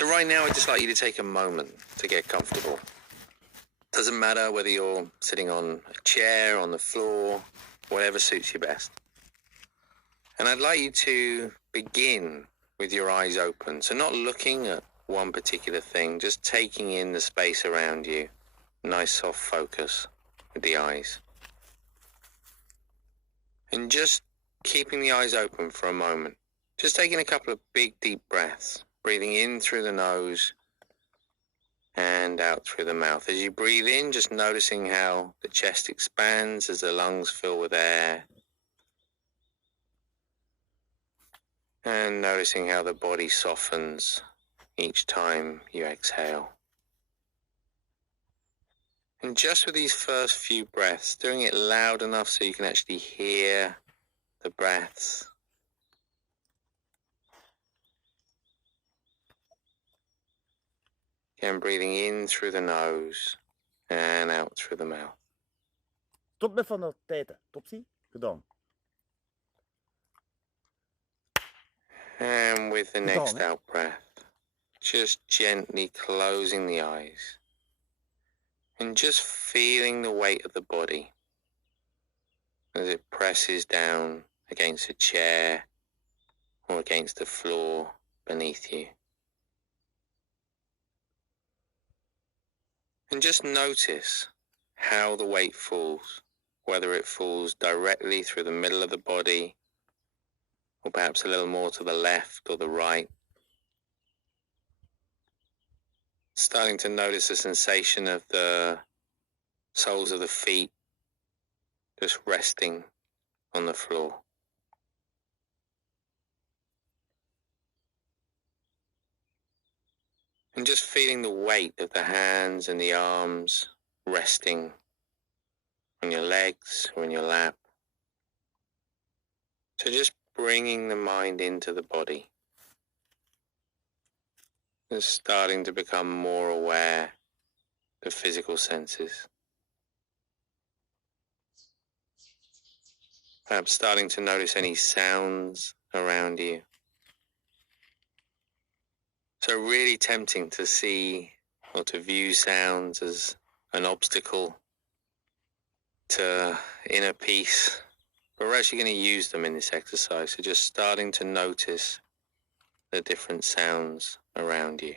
So right now, I'd just like you to take a moment to get comfortable. Doesn't matter whether you're sitting on a chair, on the floor, whatever suits you best. And I'd like you to begin with your eyes open. So not looking at one particular thing, just taking in the space around you. Nice soft focus with the eyes. And just keeping the eyes open for a moment. Just taking a couple of big deep breaths. Breathing in through the nose and out through the mouth. As you breathe in, just noticing how the chest expands as the lungs fill with air. And noticing how the body softens each time you exhale. And just with these first few breaths, doing it loud enough so you can actually hear the breaths. Again, breathing in through the nose and out through the mouth. Stop met van het tijden. Topsie. Gedaan. And with the next out breath, just gently closing the eyes. And just feeling the weight of the body as it presses down against a chair or against the floor beneath you. And just notice how the weight falls, whether it falls directly through the middle of the body, or perhaps a little more to the left or the right. Starting to notice the sensation of the soles of the feet just resting on the floor. And just feeling the weight of the hands and the arms resting on your legs or in your lap. So just bringing the mind into the body. Just starting to become more aware of the physical senses. Perhaps starting to notice any sounds around you. So really tempting to see or to view sounds as an obstacle to inner peace, but we're actually going to use them in this exercise. So just starting to notice the different sounds around you.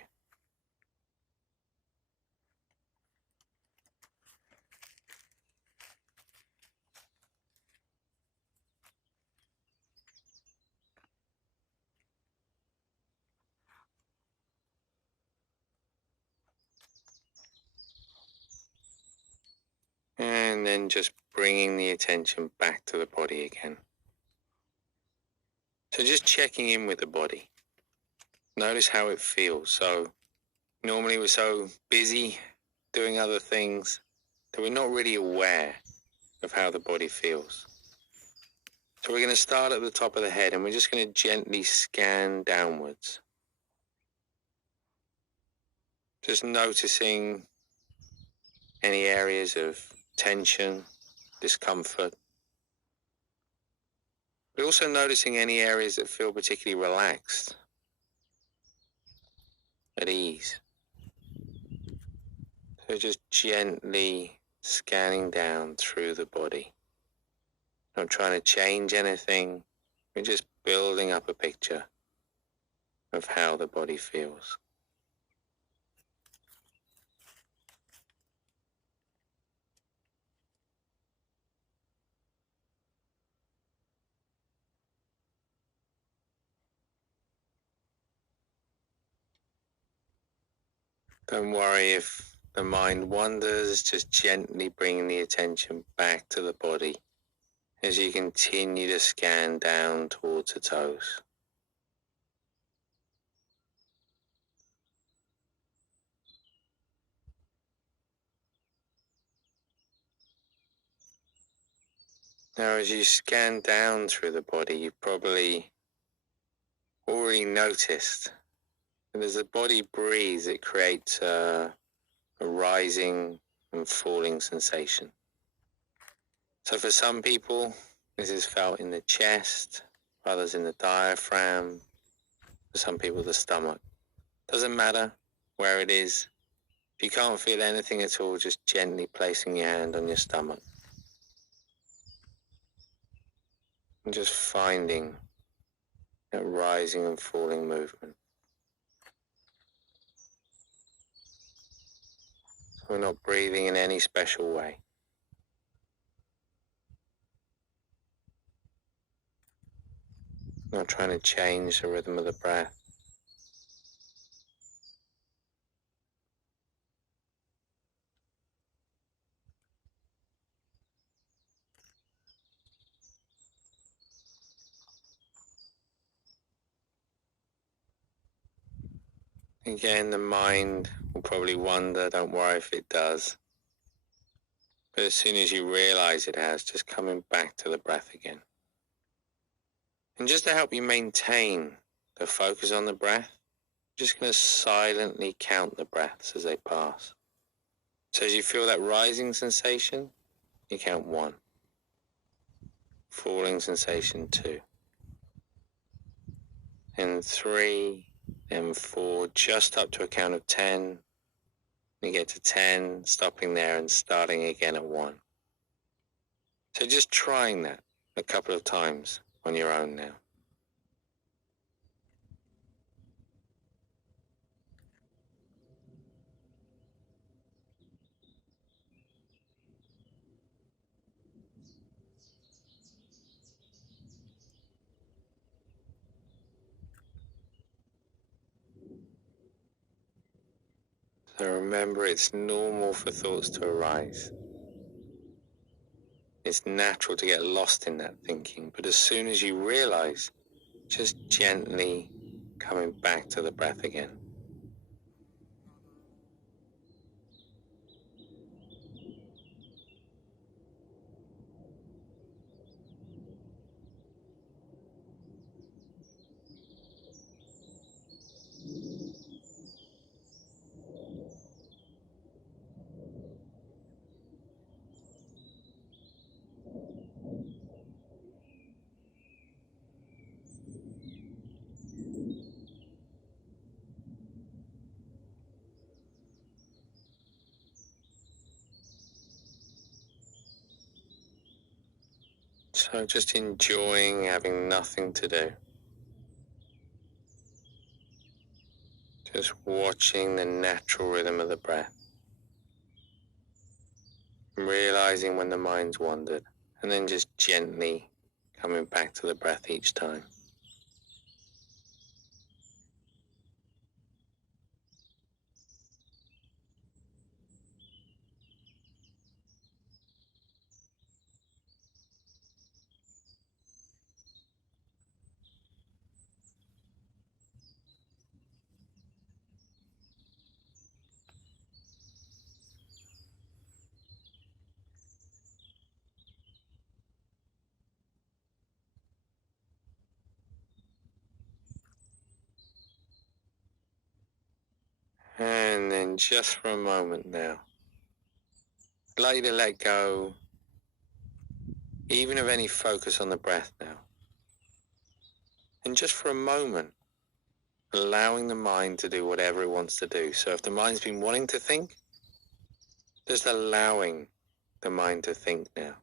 And then just bringing the attention back to the body again. So just checking in with the body. Notice how it feels. So normally we're so busy doing other things that we're not really aware of how the body feels. So we're going to start at the top of the head and we're just going to gently scan downwards. Just noticing any areas of tension, discomfort, but also noticing any areas that feel particularly relaxed, at ease. So just gently scanning down through the body. Not trying to change anything, we're just building up a picture of how the body feels. Don't worry if the mind wanders, just gently bringing the attention back to the body as you continue to scan down towards the toes. Now as you scan down through the body, you've probably already noticed that as the body breathes, it creates a rising and falling sensation. So for some people, this is felt in the chest, for others in the diaphragm, for some people the stomach. Doesn't matter where it is. If you can't feel anything at all, just gently placing your hand on your stomach. And just finding that rising and falling movement. We're not breathing in any special way. Not trying to change the rhythm of the breath. Again, the mind will probably wander, don't worry if it does. But as soon as you realize it has, just coming back to the breath again. And just to help you maintain the focus on the breath, I'm just going to silently count the breaths as they pass. So as you feel that rising sensation, you count 1. Falling sensation 2. And 3, and 4, just up to a count of 10. You get to 10, stopping there and starting again at 1. So just trying that a couple of times on your own now. So remember, it's normal for thoughts to arise. It's natural to get lost in that thinking, but as soon as you realize, just gently coming back to the breath again. So just enjoying having nothing to do. Just watching the natural rhythm of the breath. Realizing when the mind's wandered, and then just gently coming back to the breath each time. And then just for a moment now, I'd like you to let go even of any focus on the breath now. And just for a moment, allowing the mind to do whatever it wants to do. So if the mind's been wanting to think, just allowing the mind to think now.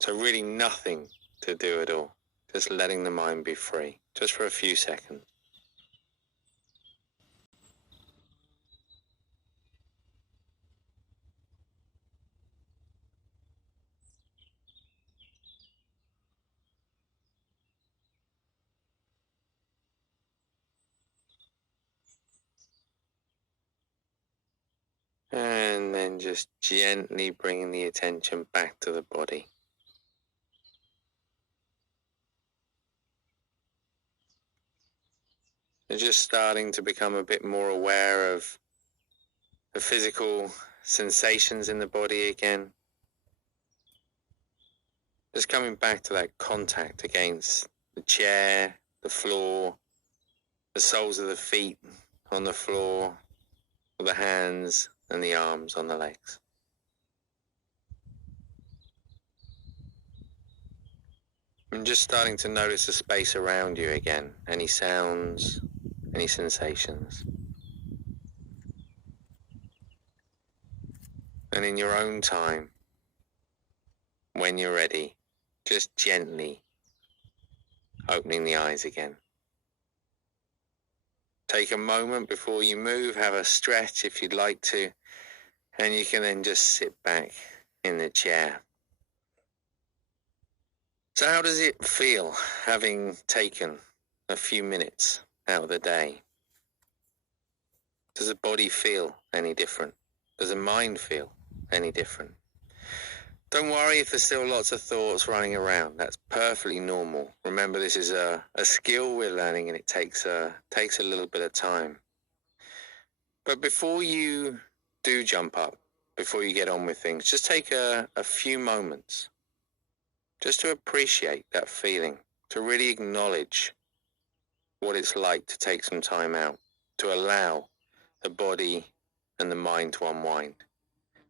So really nothing to do at all. Just letting the mind be free, just for a few seconds. And then just gently bringing the attention back to the body. And just starting to become a bit more aware of the physical sensations in the body again. Just coming back to that contact against the chair, the floor, the soles of the feet on the floor, the hands and the arms on the legs. And just starting to notice the space around you again. Any sounds, any sensations. And in your own time, when you're ready, just gently opening the eyes again. Take a moment before you move, have a stretch if you'd like to, and you can then just sit back in the chair. So how does it feel having taken a few minutes out of the day? Does the body feel any different? Does the mind feel any different? Don't worry if there's still lots of thoughts running around. That's perfectly normal. Remember, this is a skill we're learning, and it takes a little bit of time. But before you do jump up, before you get on with things, just take a few moments just to appreciate that feeling, to really acknowledge what it's like to take some time out, to allow the body and the mind to unwind.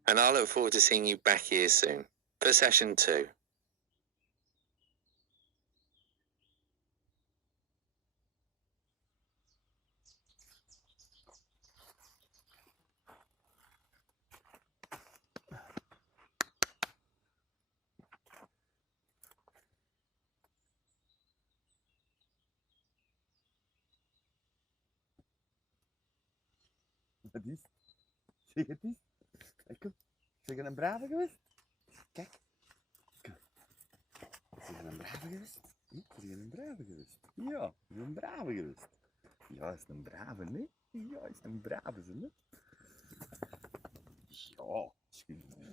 And I look forward to seeing you back here soon for session 2. Wat is? Zeg het eens. Kijk hem. Zeg je een brave geweest? Kijk. Kijk. Zeg je een brave geweest? Zeg je een brave geweest? Ja, is een brave geweest. Ja, is een brave, nee? Ja, is een brave, hè? Ja, is goed.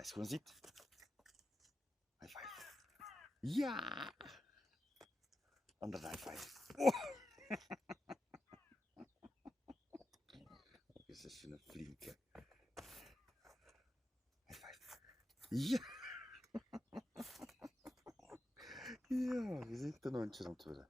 Als je gewoon zit. High five. Ja! Andere high five. Oh. Ook eens een flinke. High five. Ja! Ja, je ziet een hondje aan het worden.